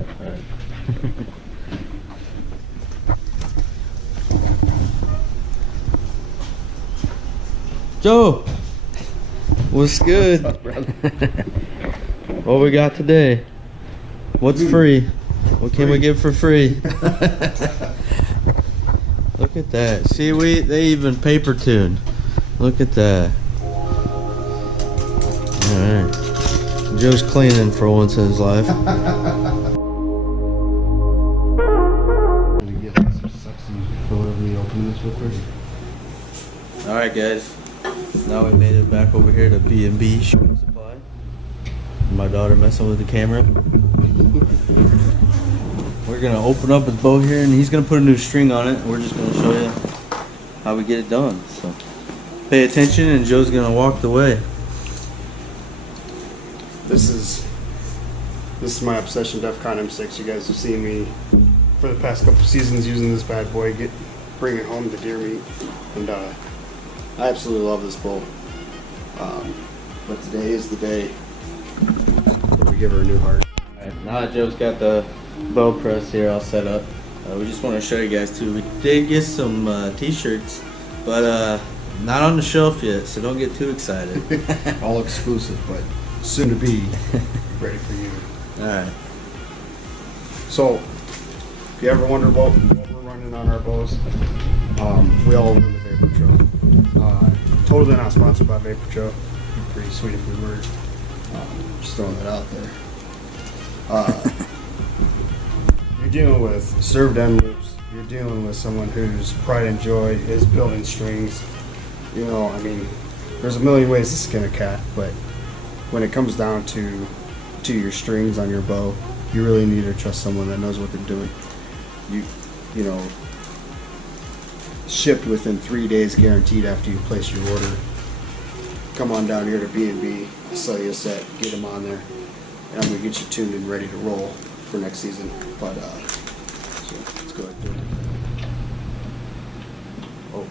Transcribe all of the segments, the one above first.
Alright. Joe, what's good? What's up, brother? What we got today? What's free? What can we get for free? Look at that. See, they even paper tune. Look at that. Alright. Joe's cleaning for once in his life. Alright guys, now we made it back over here to B&B Shooting Supply. My daughter messing with the camera. We're gonna open up his bow here and he's gonna put a new string on it and we're just gonna show you how we get it done. So pay attention and Joe's gonna walk the way. This is my obsession, DEFCON M6. You guys have seen me for the past couple seasons using this bad boy, bringing home the deer meat, and I absolutely love this bow. But today is the day that we give her a new heart. Alright, now that Joe's got the bow press here all set up, we just want to show you guys too. We did get some t-shirts, but not on the shelf yet, so don't get too excited. All exclusive, but soon to be ready for you. Alright. So, if you ever wonder what we're running on our bows, we all run the Vapor Trail. Totally not sponsored by Vapor Trail. It'd be pretty sweet if we were. Just throwing that out there. You're dealing with served end loops. You're dealing with someone whose pride and joy is building strings. You know, I mean, there's a million ways to skin a cat, but when it comes down to your strings on your bow, you really need to trust someone that knows what they're doing. You know, shipped within 3 days guaranteed after you place your order. Come on down here to B&B, I'll sell you a set, get them on there, and I'm gonna get you tuned and ready to roll for next season. But so let's go ahead and do it. Oh.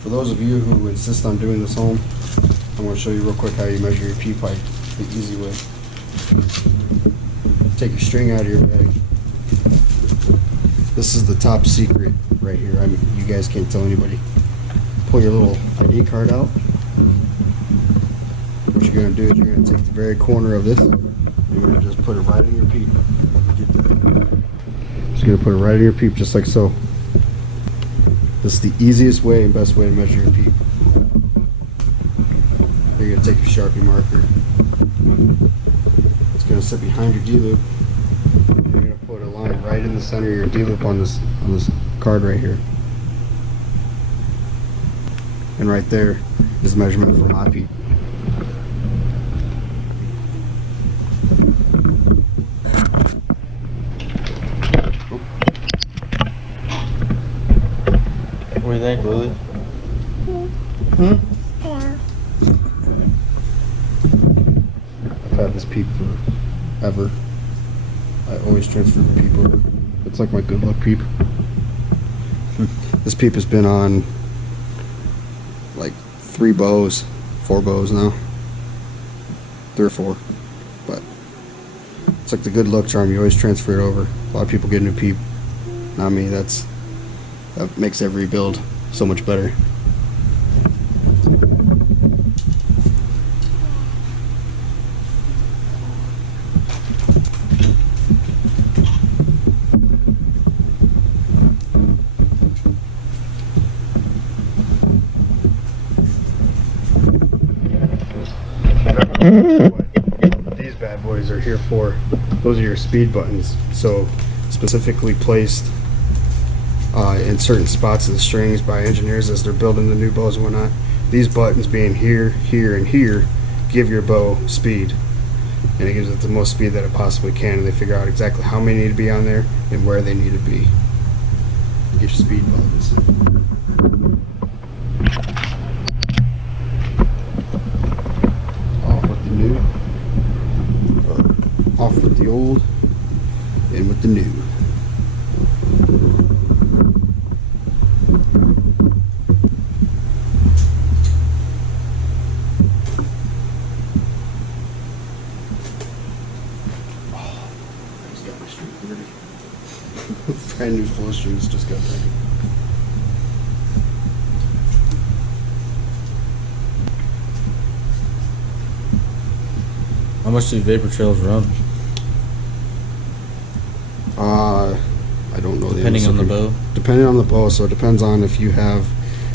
For those of you who insist on doing this home, I'm going to show you real quick how you measure your pea pipe the easy way. Take your string out of your bag. This is the top secret right here. I mean, you guys can't tell anybody. Pull your little ID card out. What you're going to do is you're going to take the very corner of this and you're going to just put it right in your peep. Get that. Just going to put it right in your peep just like so. This is the easiest way and best way to measure your peep. You're going to take your Sharpie marker. It's going to sit behind your D-loop. You're going to put a line right in the center of your D-loop on this card right here. And right there is measurement for my peep. What do you think, Lily? Yeah. I've had this peep forever. I always transfer the peep over. It's like my good luck peep. This peep has been on like 4 bows now. 3 or 4. But it's like the good luck charm. You always transfer it over. A lot of people get a new peep. Not me. That makes every build so much better. What these bad boys are here for, those are your speed buttons. So specifically placed in certain spots of the strings by engineers as they're building the new bows and whatnot. These buttons being here, here, and here give your bow speed, and it gives it the most speed that it possibly can, and they figure out exactly how many need to be on there and where they need to be. Get your speed buttons. Off with the new, or off with the old, and with the new. Brand new full of strings, just got there. How much do vapor trails run? I don't know. Depending on the bow? Depending on the bow, so it depends on if you have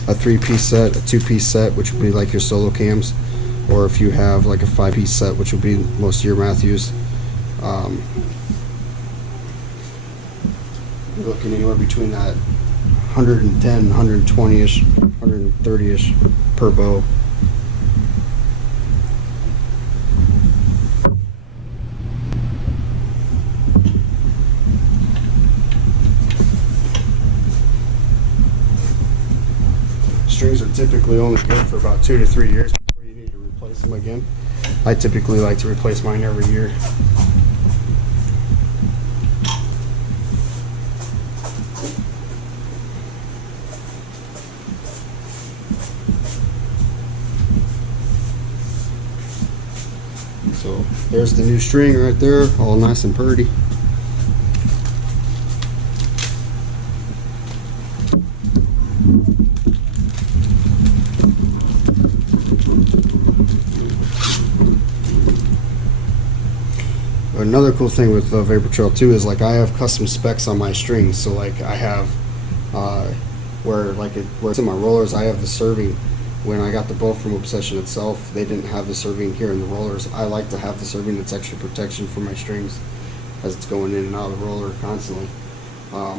a 3-piece set, a 2-piece set, which would be like your solo cams, or if you have like a 5-piece set, which would be most of your Matthews. You're looking anywhere between that 110, 120-ish, 130-ish per bow. Strings are typically only good for about 2 to 3 years before you need to replace them again. I typically like to replace mine every year. So there's the new string right there, all nice and pretty. Another cool thing with Vapor Trail too is like I have custom specs on my strings. So like I have where it's in my rollers, I have the serving. When I got the bow from Obsession itself, they didn't have the serving here in the rollers. I like to have the serving that's extra protection for my strings as it's going in and out of the roller constantly.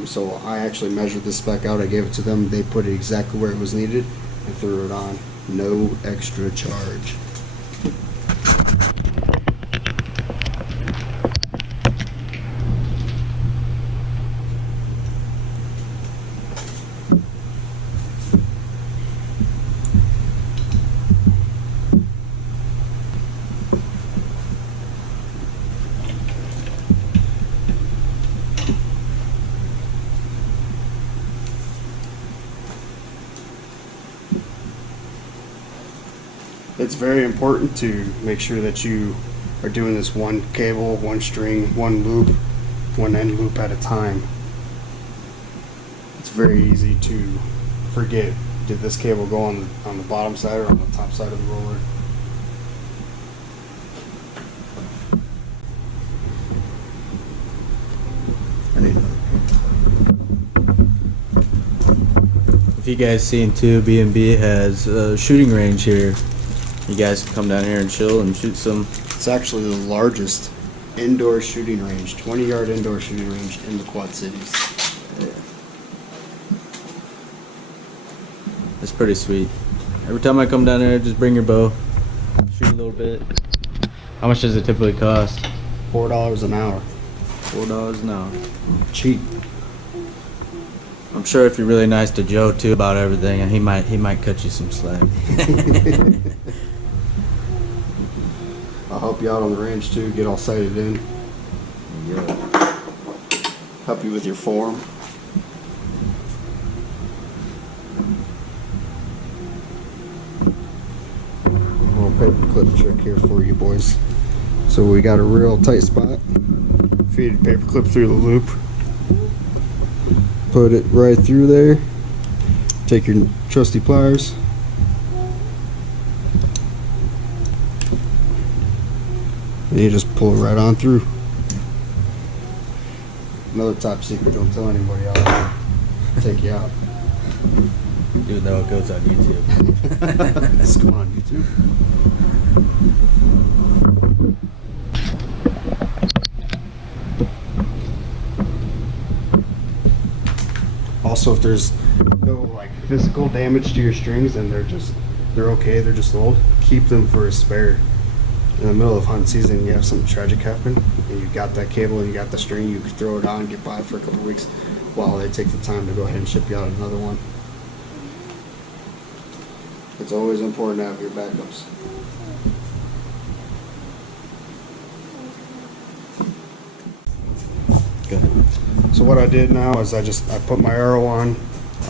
So I actually measured the spec out, I gave it to them, they put it exactly where it was needed and threw it on. No extra charge. It's very important to make sure that you are doing this one cable, one string, one loop, one end loop at a time. It's very easy to forget, did this cable go on the bottom side or on the top side of the roller? I need another. If you guys seen too, B&B has a shooting range here. You guys can come down here and chill and shoot some. It's actually the largest indoor shooting range, 20-yard indoor shooting range in the Quad Cities. Yeah. It's pretty sweet. Every time I come down there, just bring your bow, shoot a little bit. How much does it typically cost? $4 an hour. $4 an hour. Cheap. I'm sure if you're really nice to Joe too about everything, he might cut you some slack. I'll help you out on the range too, get all sighted in. Yeah. Help you with your form. Little paper clip trick here for you boys. So we got a real tight spot. Feed the paper clip through the loop. Put it right through there. Take your trusty pliers. And you just pull it right on through. Another top secret, don't tell anybody out there. Take you out. Even though it goes on YouTube. It's going on YouTube. Also, if there's no like physical damage to your strings and they're okay, they're just old, keep them for a spare. In the middle of hunting season, you have something tragic happen, and you got that cable and you got the string, you can throw it on, get by for a couple weeks while they take the time to go ahead and ship you out another one. It's always important to have your backups. Go ahead. So what I did now is I put my arrow on,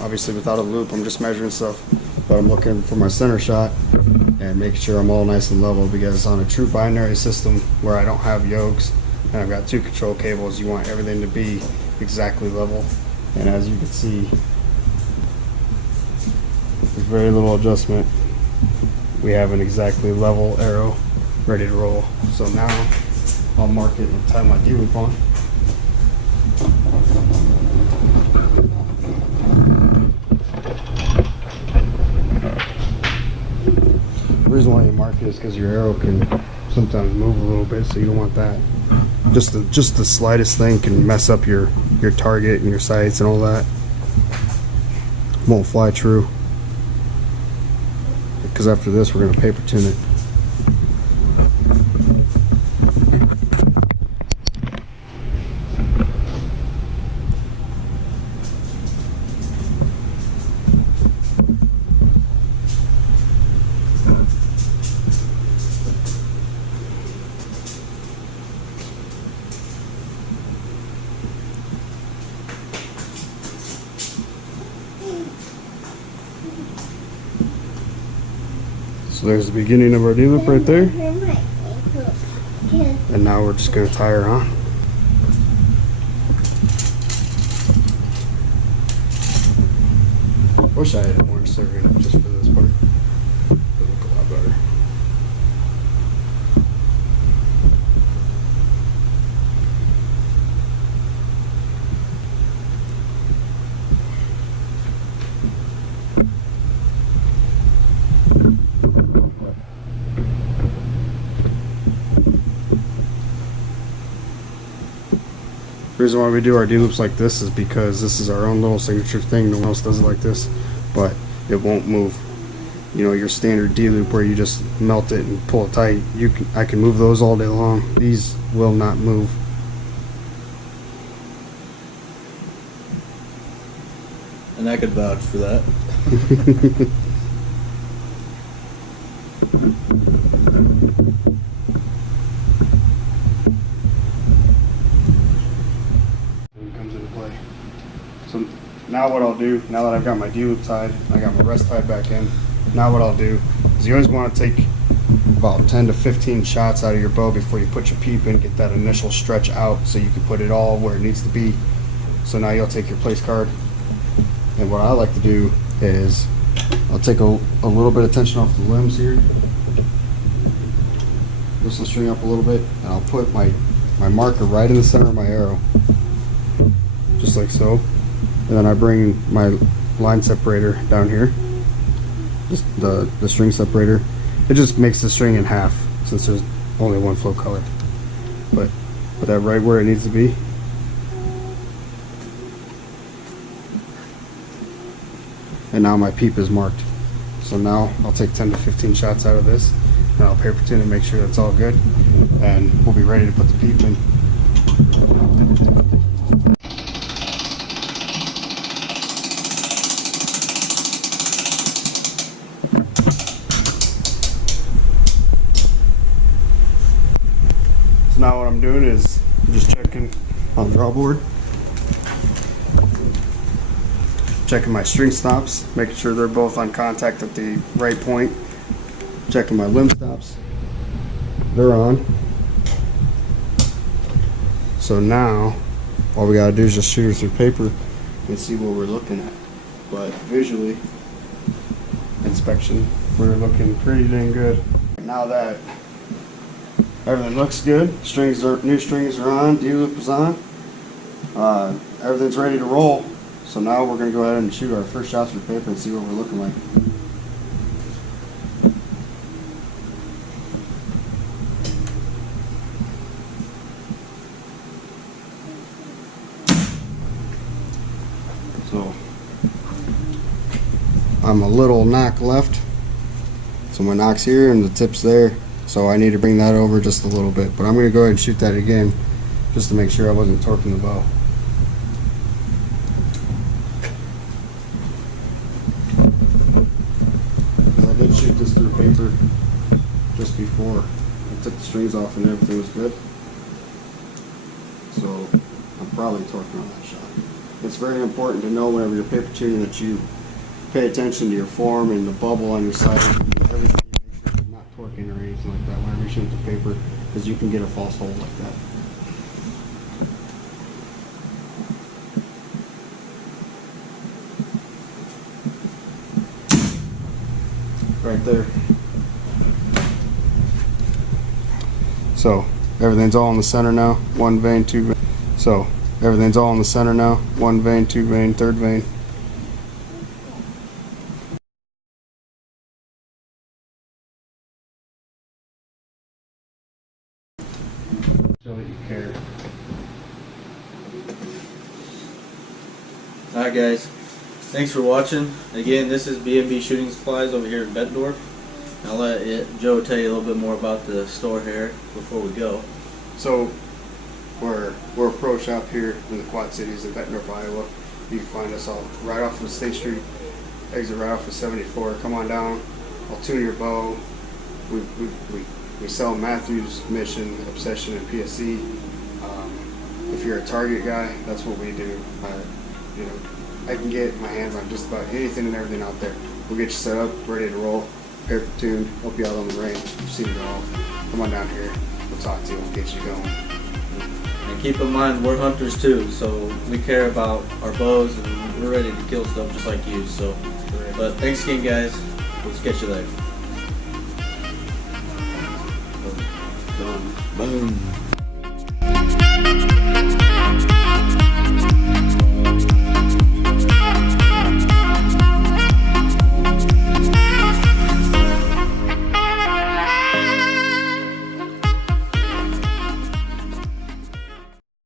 obviously without a loop, I'm just measuring stuff, but I'm looking for my center shot and making sure I'm all nice and level, because on a true binary system where I don't have yokes and I've got 2 control cables, you want everything to be exactly level. And as you can see, with very little adjustment, we have an exactly level arrow ready to roll. So now I'll mark it and tie my D-loop on. The reason why you mark it is because your arrow can sometimes move a little bit, so you don't want that. Just the slightest thing can mess up your target and your sights and all that. Won't fly true. Because after this, we're going to paper tune it. So there's the beginning of our D-loop right there. And now we're just going to tie her on. Wish I had orange circuit just for this part. It would look a lot better. The reason why we do our D-loops like this is because this is our own little signature thing. No one else does it like this, but it won't move. You know, your standard D-loop where you just melt it and pull it tight. I can move those all day long. These will not move. And I could vouch for that. So now what I'll do, now that I've got my D-loop tied, I got my rest tied back in, now what I'll do is you always want to take about 10 to 15 shots out of your bow before you put your peep in, get that initial stretch out so you can put it all where it needs to be. So now you'll take your place card, and what I like to do is I'll take a little bit of tension off the limbs here, loosen the string up a little bit, and I'll put my marker right in the center of my arrow, just like so. And then I bring my line separator down here, just the string separator. It just makes the string in half since there's only one flow color. But put that right where it needs to be. And now my peep is marked. So now I'll take 10 to 15 shots out of this, and I'll paper tune and make sure that's all good. And we'll be ready to put the peep in. Now what I'm doing is I'm just checking on the draw board, checking my string stops, making sure they're both on contact at the right point, checking my limb stops, they're on. So now all we gotta do is just shoot her through paper and see what we're looking at. But visually, inspection, we're looking pretty dang good. Now that everything looks good, new strings are on, D-loop is on, everything's ready to roll. So now we're going to go ahead and shoot our first shots through paper and see what we're looking like. So I'm a little knock left, so my knock's here and the tip's there. So I need to bring that over just a little bit, but I'm going to go ahead and shoot that again just to make sure I wasn't torquing the bow. Because I did shoot this through paper just before I took the strings off and everything was good. So I'm probably torquing on that shot. It's very important to know whenever you're paper tuning that you pay attention to your form and the bubble on your sight and everything. Torquing or anything like that whenever you shoot the paper, because you can get a false hold like that. right there. So everything's all in the center now. One vein, two vein. So everything's all in the center now. One vein, two vein, third vein. Show that you care. Alright guys, thanks for watching. Again, this is B&B Shooting Supplies over here in Bettendorf. I'll let Joe tell you a little bit more about the store here before we go. So we're a pro shop here in the Quad Cities in Bettendorf, Iowa. You can find us all right off of State Street, exit right off of 74. Come on down. I'll tune your bow. We sell Matthews, Mission, Obsession, and PSE. If you're a target guy, that's what we do. You know, I can get my hands on just about anything and everything out there. We'll get you set up, ready to roll, pair tuned, help you out on the range. You've seen it all. Come on down here. We'll talk to you. We'll get you going. And keep in mind, we're hunters too, so we care about our bows and we're ready to kill stuff just like you. So, but thanks again, guys. We'll catch you later. Done. Boom.